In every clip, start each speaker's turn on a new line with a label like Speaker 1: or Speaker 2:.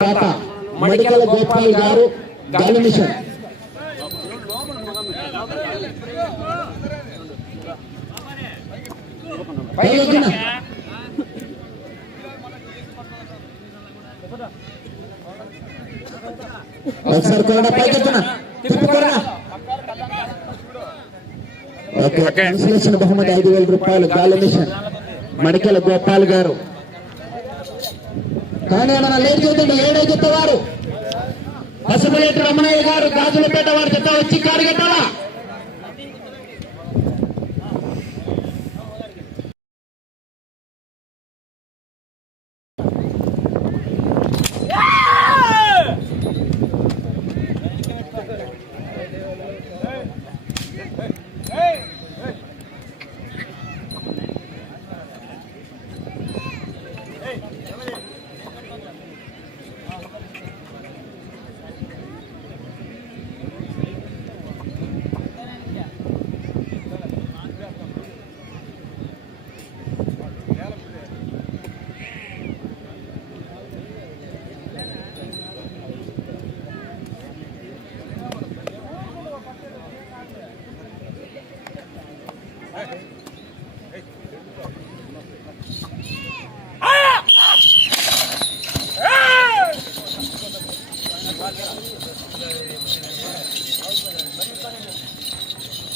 Speaker 1: తర్వాత మడికల గోపాల్ గారు గాలి మిషన్. పైకి ఒకసారి కూడా పైకి ఎత్తున తిప్పుకోరా ఓకే. కన్సలేషన్ బహుమతి ఐదు వేల రూపాయలు. గాలి మిషన్. మడికల గోపాల్ గారు. కానీ లేట్ ఏడై పసుపులేటి రమణయ్య గారు గాజులపేట వారి చెత్త వచ్చి కారు కట్టాలా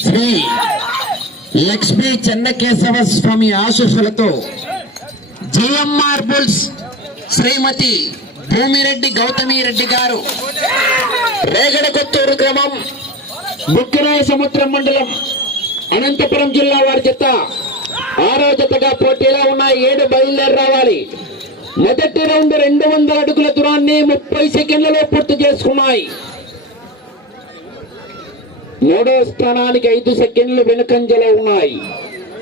Speaker 1: శ్రీ లక్ష్మీ చెన్నకేశవ స్వామి ఆశీస్సులతో జిఎంఆర్ బుల్స్ శ్రీమతి భూమిరెడ్డి గౌతమి రెడ్డి గారు రేగడ కొత్తూరు గ్రామం బుక్కిరాయ సముద్రం మండలం అనంతపురం జిల్లా వారి చెత్త ఆరో జతగా పోటీలో ఉన్న ఏడు బయలుదేరి రావాలి. మొదటి రౌండ్ రెండు వందల అడుగుల దూరాన్ని ముప్పై సెకండ్లలో పూర్తి చేసుకున్నాయి. మూడో స్థానానికి ఐదు సెకండ్లు వెనుకంజలో ఉన్నాయి.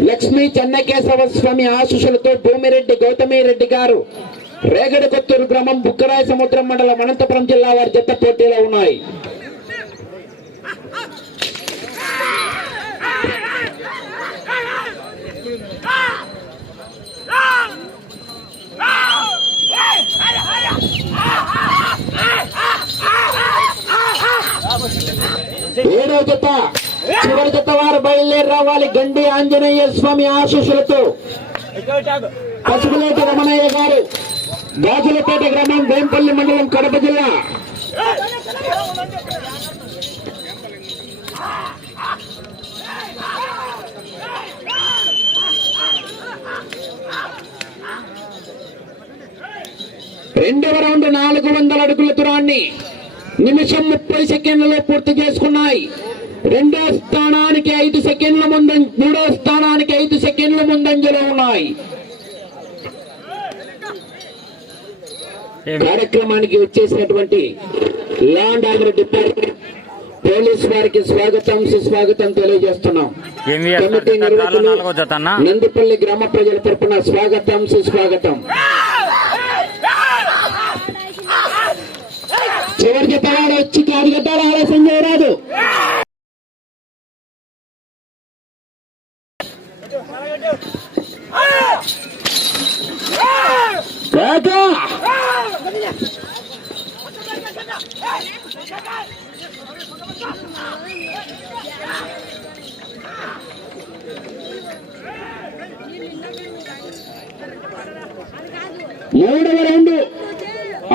Speaker 1: లక్ష్మీ చెన్నకేశవ స్వామి ఆశీస్సులతో భూమిరెడ్డి గౌతమి రెడ్డి గారు రేగడి కొత్తూరు గ్రామం బుక్కరాయ సముద్రం మండలం అనంతపురం జిల్లా వారి జత పోటీలో ఉన్నాయి. ఏడో జత. చివరి జత వారు బయలుదేరి రావాలి. గండి ఆంజనేయ స్వామి ఆశీస్సులతో. పసుపులేటి రమణయ్య గారు గాజులపేట గ్రామం వేంపల్లి మండలం కడప జిల్లా. రెండవ రౌండ్ నాలుగు వందల అడుగుల తురాన్ని నిమిషం ముప్పై సెకండ్లలో పూర్తి చేసుకున్నాయి. రెండో స్థానానికి ఐదు సెకండ్ల ముంద మూడో స్థానానికి ఐదు సెకండ్ల ముందంజలో ఉన్నాయి. కార్యక్రమానికి వచ్చేసినటువంటి ల్యాండ్ ఆర్డర్ డిపార్ట్మెంట్ పోలీస్ వారికి స్వాగతం సుస్వాగతం తెలియజేస్తున్నాం. కమిటీ? నందిపల్లి గ్రామ ప్రజల తరపున స్వాగతం సుస్వాగతం. చివరి వచ్చి కారు కట్టాలి ఆలస్యం చేయరాదు మూడవ రౌండ్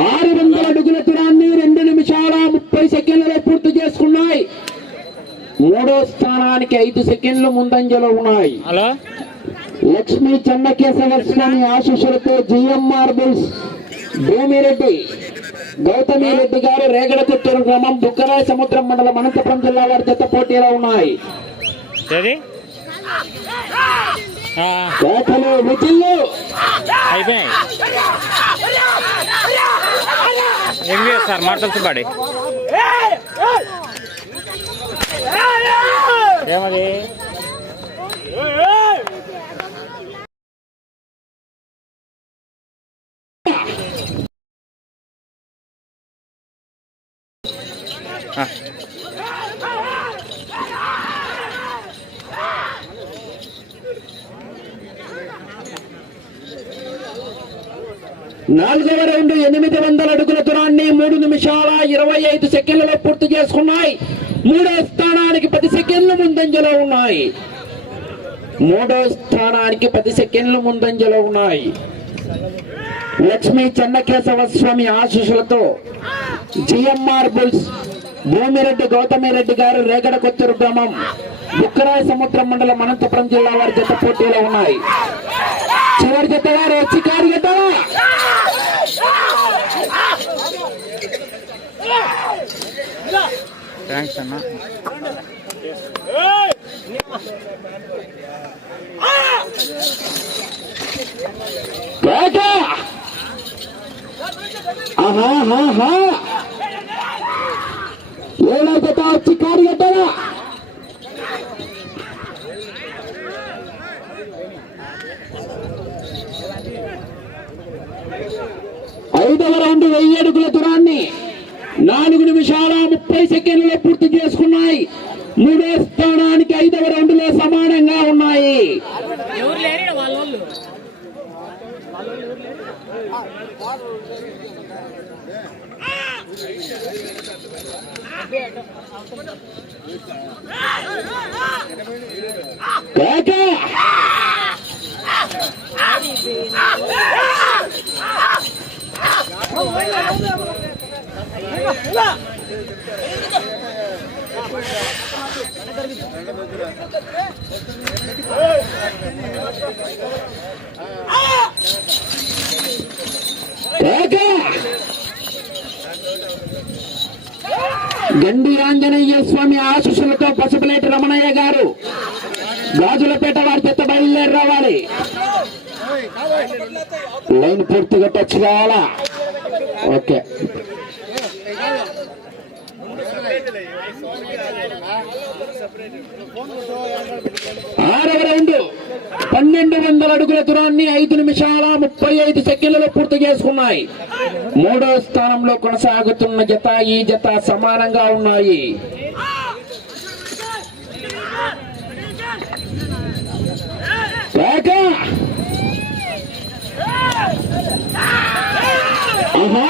Speaker 1: ఆరు వందల అడుగుల దూరాన్ని రెండు నిమిషాల ముప్పై సెకండ్లలో పూర్తి చేసుకున్నాయి. మూడో స్థానానికి ఐదు సెకండ్లు ముందంజలో ఉన్నాయి.
Speaker 2: హలో?
Speaker 1: లక్ష్మీ చెన్నకేశవ స్వామి ఆశీస్సులతో జిఎంఆర్ బుల్స్ భూమిరెడ్డి గౌతమి రెడ్డి గారు రేగడ కొత్తూరు గ్రామం బుక్కరాయ సముద్రం మండలం అనంతపురం జిల్లా వారి జత పోటీలో ఉన్నాయి.
Speaker 2: ఏది? ఆ,
Speaker 1: కోటలు విజిల్లు
Speaker 2: అయిపోయినాయి ఏం ఏమది Huh.
Speaker 1: నాలుగవ రౌండ్ ఎనిమిది వందల అడుగుల దూరాన్ని మూడు నిమిషాల ఇరవై ఐదు సెకండ్లలో పూర్తి చేసుకున్నాయి. మూడో స్థానానికి పది సెకండ్లు ముందంజలో ఉన్నాయి. మూడో స్థానానికి పది సెకండ్లు ముందంజలో ఉన్నాయి. లక్ష్మీ చెన్నకేశవ స్వామి ఆశీస్సులతో జిఎంఆర్ బుల్స్ భూమిరెడ్డి గౌతమిరెడ్డి గారు రేగడ కొత్తూరు గ్రామం బుక్కరాయ సముద్రం మండలం అనంతపురం జిల్లా వారి జత పోటీలో ఉన్నాయి. చివరి జత గారు వచ్చి కారు జతవా
Speaker 2: థ్యాంక్స్ అన్న.
Speaker 1: కేక! వచ్చి కారు జతవా ఐదవ రౌండ్ వెయ్యి అడుగుల దూరాన్ని నాలుగు నిమిషాల ముప్పై సెకండ్లలో పూర్తి చేసుకున్నాయి. మూడో స్థానానికి ఐదవ రౌండ్లో సమానంగా ఉన్నాయి.
Speaker 3: ఎవరు లేరు వాళ్ళోళ్ళు?
Speaker 1: కేక! గండి ఆంజనేయ స్వామి ఆశీస్సులతో పసుపులేటి రమణయ్య గారు గాజులపేట వారి చెత్త బయలుదేరి రావాలి లైన్ పూర్తిగా టచ్ కావాలా? ఓకే. ఆరవ రౌండ్ పన్నెండు వందల అడుగుల దూరాన్ని ఐదు నిమిషాల ముప్పై ఐదు సెకండ్లలో పూర్తి చేసుకున్నాయి. మూడో స్థానంలో కొనసాగుతున్న జత ఈ జత సమానంగా ఉన్నాయి. ఆహా!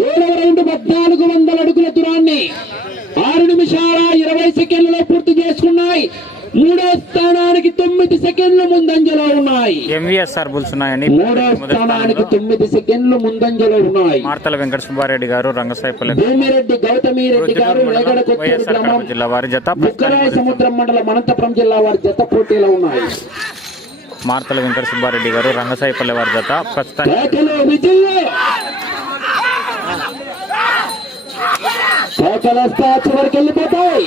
Speaker 1: ఏడవ రెండు పద్నాలుగు వందల అడుగుల దూరాన్ని ఆరు నిమిషాల ఇరవై సెకండ్లలో పూర్తి చేసుకున్నాయి. మూడో స్థానానికి తొమ్మిది సెకండ్లు ముందంజలో ఉన్నాయి.
Speaker 2: ఎంవిఎస్ఆర్ బుల్స్ ఉన్నాయండి.
Speaker 1: మూడో స్థానానికి తొమ్మిది సెకండ్లు ముందంజలో ఉన్నాయి.
Speaker 2: మార్తల వెంకట సుబ్బారెడ్డి గారు రంగసాయిపల్లి
Speaker 1: భూమిరెడ్డి గౌతమి రెడ్డి గారు
Speaker 2: జిల్లా వారి జత
Speaker 1: బుక్కరాయ సముద్రం మండలం అనంతపురం జిల్లా వారి జత పోటీలో ఉన్నాయి.
Speaker 2: మార్తల వెంకట సుబ్బారెడ్డి గారు రంగసాయిపల్లి వారి జత ప్రస్తుతానికి
Speaker 1: వెళ్ళిపోతాయి.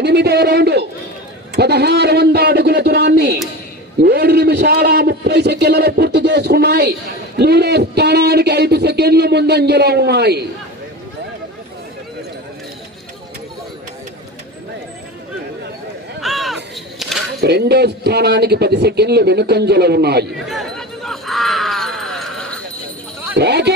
Speaker 1: ఎనిమిదో రౌండ్ పదహారు వంద అడుగుల దూరాన్ని ఏడు నిమిషాల ముప్పై సెకండ్లలో పూర్తి చేసుకున్నాయి. మూడో స్థానానికి ఐదు సెకండ్లు ముందంజలో ఉన్నాయి. రెండో స్థానానికి పది సెకండ్లు వెనుకంజలో ఉన్నాయి. కేక!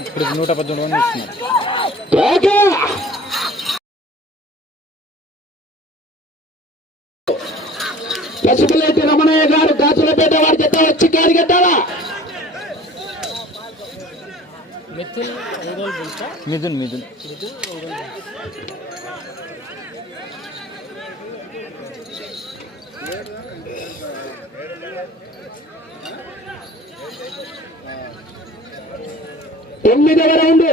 Speaker 2: ఇప్పుడు నూట పద్దెనిమిది మంది ఇస్తున్నారు
Speaker 1: పసుపులేటి రమణయ్య గారు
Speaker 3: దాచులపేట వారి చెత్త
Speaker 2: వచ్చి కారిగట్టాలా
Speaker 3: మిథున్ మిథున్ మిథున్.
Speaker 1: తొమ్మిదవ రౌండ్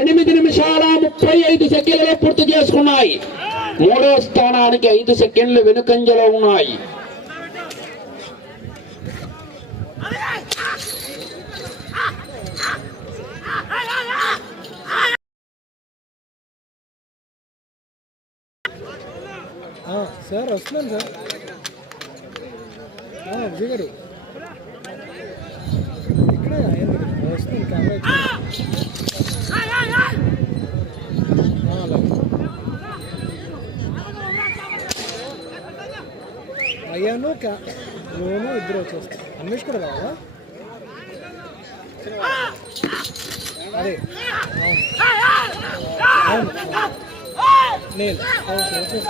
Speaker 1: ఎనిమిది నిమిషాల ముప్పై ఐదు సెకండ్లలో పూర్తి చేసుకున్నాయి. మూడో స్థానానికి ఐదు సెకండ్లు వెనుకంజలో ఉన్నాయి.
Speaker 4: సార్ వస్తున్నాను సార్. విజయ్ గారు. అయ్యాను లోను ఇద్దరు వచ్చేస్తారు అన్వేష్ కూడా రావాలా? అదే. అవును. అవును నేను. ఓకే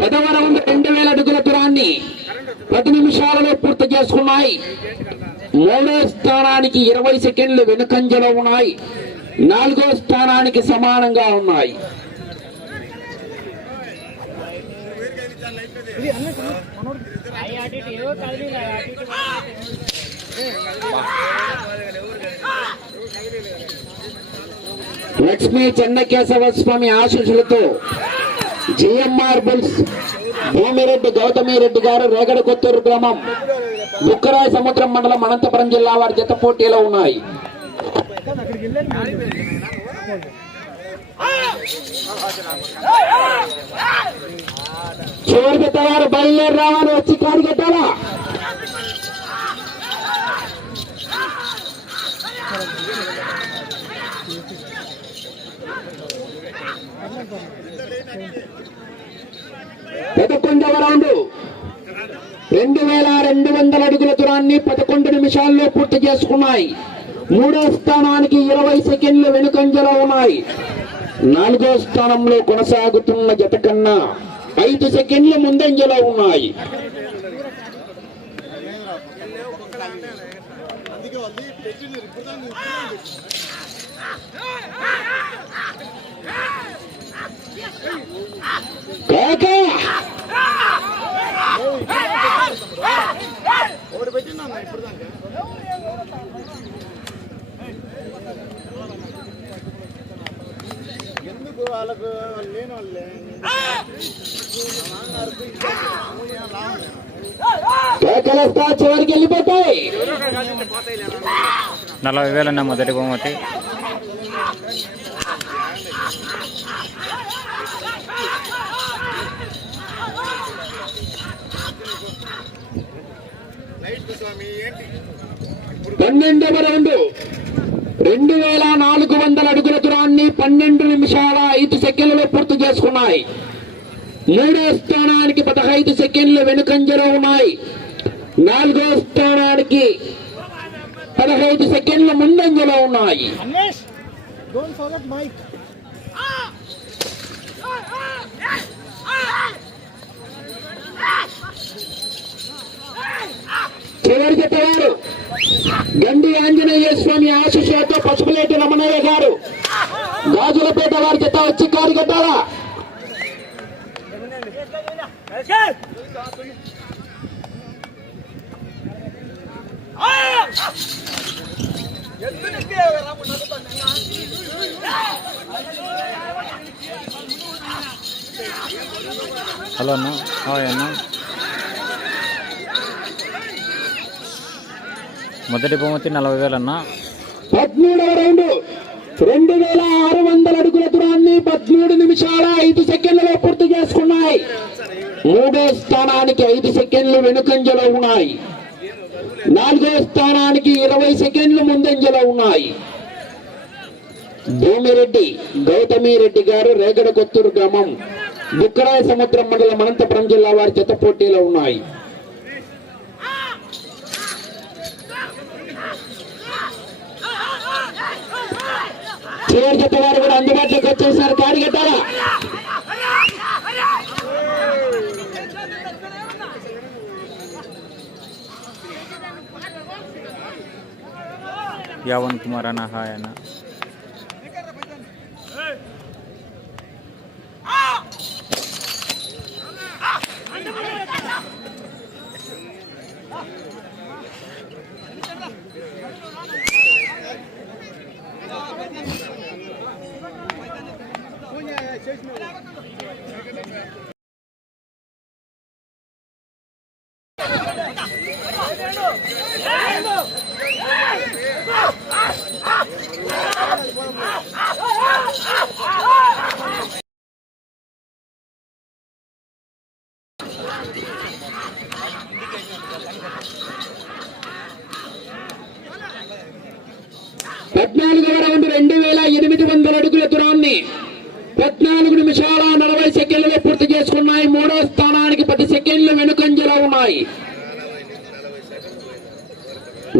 Speaker 1: పదవ రౌండ్ రెండు వేల అడుగుల దూరాన్ని పది నిమిషాలలో పూర్తి చేసుకున్నాయి. మూడో స్థానానికి ఇరవై సెకండ్లు వెనుకంజలో ఉన్నాయి. నాలుగో స్థానానికి సమానంగా ఉన్నాయి. లక్ష్మీ చెన్నకేశవ స్వామి ఆశీస్సులతో జిఎంఆర్ బుల్స్ భూమిరెడ్డి గౌతమిరెడ్డి గారు రేగడ కొత్తూరు గ్రామం బుక్కరాయ సముద్రం మండలం అనంతపురం జిల్లా వారి జత పోటీలో ఉన్నాయి. చివరికి తయారు బయలుదేరి రావాలి వచ్చి కాడి కట్టాలా? పదకొండవ రౌండ్. రెండు వేల రెండు వందల అడుగుల దూరాన్ని పదకొండు నిమిషాల్లో పూర్తి చేసుకున్నాయి. మూడో స్థానానికి ఇరవై సెకండ్లు వెనుకంజలో ఉన్నాయి. నాలుగో స్థానంలో కొనసాగుతున్న జత కన్నా ఐదు సెకండ్ల ముందంజలో ఉన్నాయి. కాకా
Speaker 5: దాకా వాళ్ళకు లేని వాళ్ళే
Speaker 1: కేకలేస్తా చివరికి వెళ్ళిపోతాయి.
Speaker 2: నలభై వేలన్న మొదటి బహుమతి.
Speaker 5: లైట్ స్వామి ఏంటి
Speaker 1: పన్నెండవ రౌండ్. రెండు వేల నాలుగు వందల అడుగుల దూరాన్ని పన్నెండు నిమిషాల ఐదు సెకండ్లలో పూర్తి చేసుకున్నాయి. మూడో స్థానానికి పదహైదు సెకండ్లు వెనుకంజలో ఉన్నాయి. నాలుగో స్థానానికి పదహైదు సెకండ్ల ముందంజలో ఉన్నాయి. చివరి జత వారు గండి ఆంజనేయ స్వామి ఆశీస్సులతో పసుపులేటి రమణయ్య గారు. గాజులపేట వారి జత వచ్చి కారు కట్టాలా?
Speaker 2: హలో అన్న హాయ్ అన్న. మొదటి బహుమతి నలభై వేలన్న.
Speaker 1: పదమూడవ రౌండ్. రెండు వేల ఆరు వందల అడుగుల దూరాన్ని పద్మూడు నిమిషాల ఐదు సెకండ్లలో పూర్తి చేసుకున్నాయి. మూడో స్థానానికి ఐదు సెకండ్లు వెనుకంజలో ఉన్నాయి. నాలుగో స్థానానికి ఇరవై సెకండ్లు ముందంజలో ఉన్నాయి. భూమిరెడ్డి గౌతమి రెడ్డి గారు రేగడ కొత్తూరు గ్రామం. బుక్కరాయ సముద్రం మండలం అనంతపురం జిల్లా వారి జత పోటీలో ఉన్నాయి. చివరి జత వారు కూడా అందుబాటులోకి వచ్చేసారు. కాడి
Speaker 2: యావన్ కుమార్ అన్న హాయ్ అన్న
Speaker 1: chase me.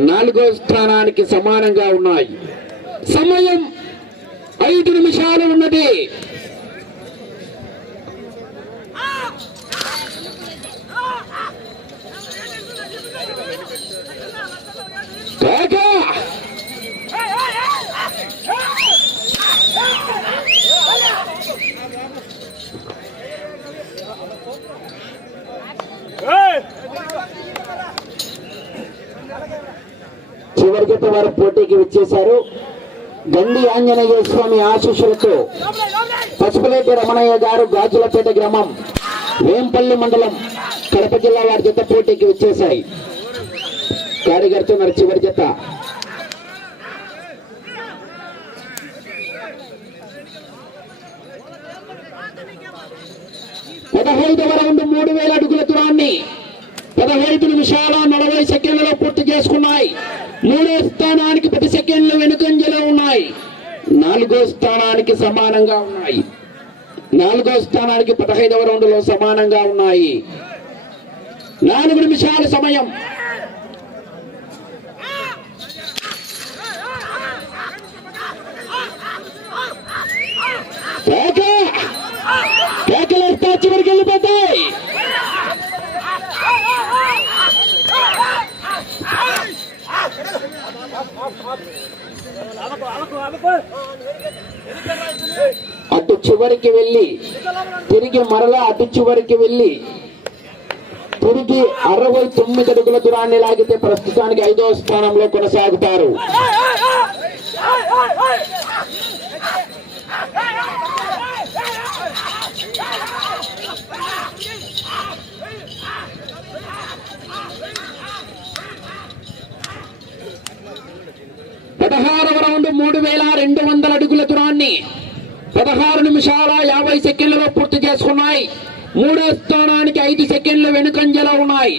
Speaker 1: నాలుగో స్థానానికి సమానంగా ఉన్నాయి. సమయం ఐదు నిమిషాలు ఉన్నది కాకా చివరి వారు పోటీకి వచ్చేశారు. గండి ఆంజనేయ స్వామి ఆశీస్సులతో పసుపులేటి రమణయ్య గారు గాజులపేట గ్రామం వేంపల్లి మండలం కడప జిల్లా వారి జత పోటీకి వచ్చేశాయి. కాడిగడుతున్నారు చివరి జత. పదహైదవ రౌండ్ మూడు వేల అడుగుల దూరాన్ని పదహైదు నిమిషాల నలభై సెకండ్లలో పూర్తి చేసుకున్నాయి మూడో స్థానానికి పది సెకండ్లు వెనుకంజలో ఉన్నాయి నాలుగో స్థానానికి సమానంగా ఉన్నాయి నాలుగో స్థానానికి పదహైదవ రౌండ్లో సమానంగా ఉన్నాయి నాలుగు నిమిషాల సమయం చివరికి వెళ్ళిపోతాయి అటు చివరికి వెళ్ళి తిరిగి మరలా అటు చివరికి వెళ్ళి తిరిగి అరవై తొమ్మిది అడుగుల దూరాన్ని లాగితే ప్రస్తుతానికి ఐదో స్థానంలో కొనసాగుతారు. పదహారవ రౌండ్ మూడు వేల రెండు వందల అడుగుల దూరాన్ని పదహారు నిమిషాల యాభై సెకండ్లలో పూర్తి చేసుకున్నాయి. మూడో స్థానానికి ఐదు సెకండ్లు వెనుకంజలో ఉన్నాయి.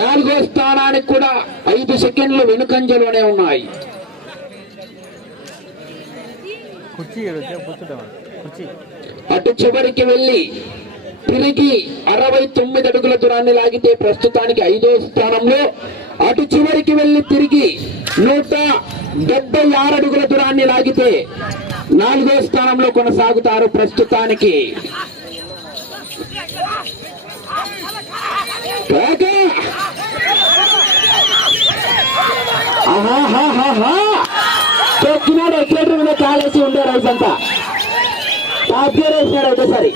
Speaker 1: నాలుగో స్థానానికి కూడా ఐదు సెకండ్లు వెనుకంజలోనే ఉన్నాయి. అటు చివరికి వెళ్ళి తిరిగి అరవై తొమ్మిది అడుగుల దూరాన్ని లాగితే ప్రస్తుతానికి ఐదో స్థానంలో అటు చివరికి వెళ్ళి తిరిగి నూట డెబ్బై ఆరు అడుగుల దూరాన్ని లాగితే నాలుగో స్థానంలో కొనసాగుతారు ప్రస్తుతానికి. తొక్కినాడు ఎక్లేటర్ మీద కాలేసి ఉండే రైస్ అంతా. టాప్ ఒకసారి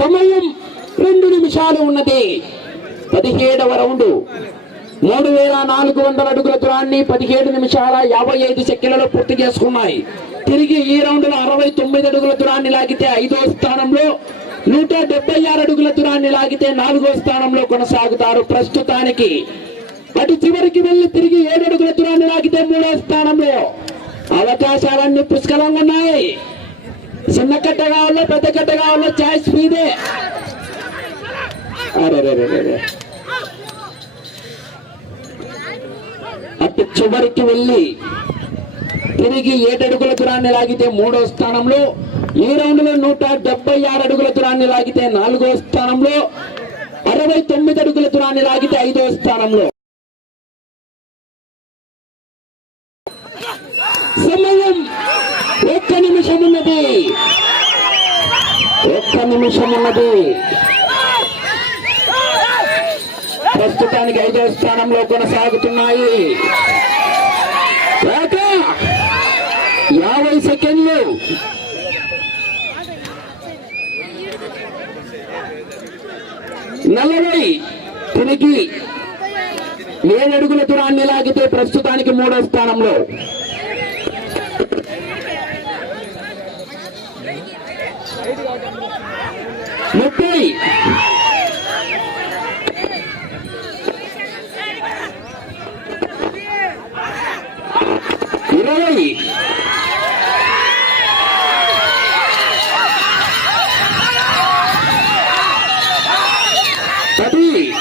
Speaker 1: సమయం రెండు నిమిషాలు ఉన్నది. పదిహేడవ రౌండ్. మూడు వేల నాలుగు వందల అడుగుల దూరాన్ని పదిహేడు నిమిషాల యాభై ఐదు సెకండ్లలో పూర్తి చేసుకున్నాయి. తిరిగి ఈ రౌండ్లో అరవై తొమ్మిది అడుగుల దూరాన్ని లాగితే ఐదో స్థానంలో నూట డెబ్బై ఆరు అడుగుల దూరాన్ని లాగితే నాలుగో స్థానంలో కొనసాగుతారు ప్రస్తుతానికి. అటు చివరికి వెళ్ళి తిరిగి ఏడు అడుగుల దూరాన్ని లాగితే మూడో స్థానంలో. అవకాశాలన్నీ పుష్కలంగా ఉన్నాయి. చిన్న కట్ట కావాలో పెద్ద కట్ట కావాలో ఛాయిస్ మీదే. అరే అటు చివరికి వెళ్ళి తిరిగి ఏడడుగుల దూరాన్ని లాగితే మూడో స్థానంలో ఈ రౌండ్లో నూట డెబ్బై ఆరు అడుగుల దూరాన్ని లాగితే నాలుగో స్థానంలో అరవై తొమ్మిది అడుగుల దూరాన్ని లాగితే ఐదో స్థానంలో. సమయం ఒక్క నిమిషం ఉన్నది ఒక్క నిమిషం ఉన్నది ప్రస్తుతానికి ఐదో స్థానంలో కొనసాగుతున్నాయి. యాభై సెకండ్లు. నలభై. తిరిగి ఏడడుగుల అడుగుల దూరాన్ని లాగితే ప్రస్తుతానికి మూడో స్థానంలో. ముప్పై. ように Tapi,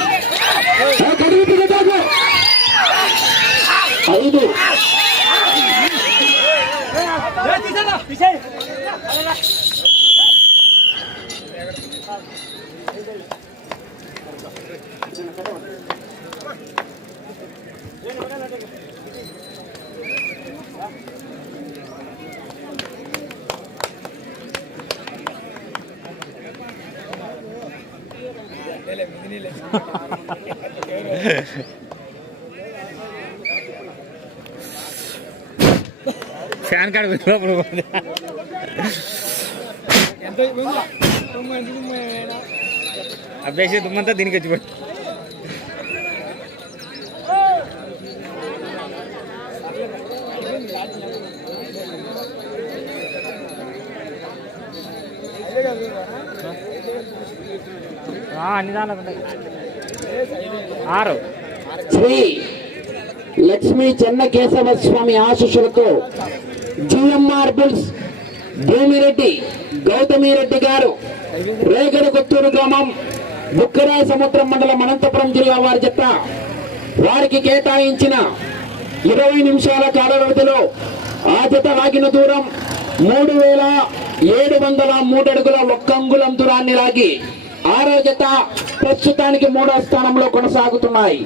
Speaker 1: kami tidak
Speaker 2: jago. Tahu itu. Ya,
Speaker 4: di sana, di sini. తొంభై వేల?
Speaker 2: అభ్యాస దుమ్మంతా దీనికి వచ్చి పడి ఆ, అన్ని ఉంటాయి. ఆరు.
Speaker 1: శ్రీ లక్ష్మీ చెన్నకేశవ స్వామి ఆశీస్సులతో జిఎంఆర్ బిల్స్ భూమిరెడ్డి గౌతమిరెడ్డి గారు రేగడ కొత్తూరు గ్రామం బుక్కరాయ సముద్రం మండలం అనంతపురం జిల్లా వారి చెత్త. వారికి కేటాయించిన ఇరవై నిమిషాల కాల వ్యవధిలో ఆ జత లాగిన దూరం మూడు వేల ఏడు వందల మూడడుగుల ఒక్క అంగుళం దూరాన్ని లాగి ఆరో జత ప్రస్తుతానికి మూడో స్థానంలో కొనసాగుతున్నాయి.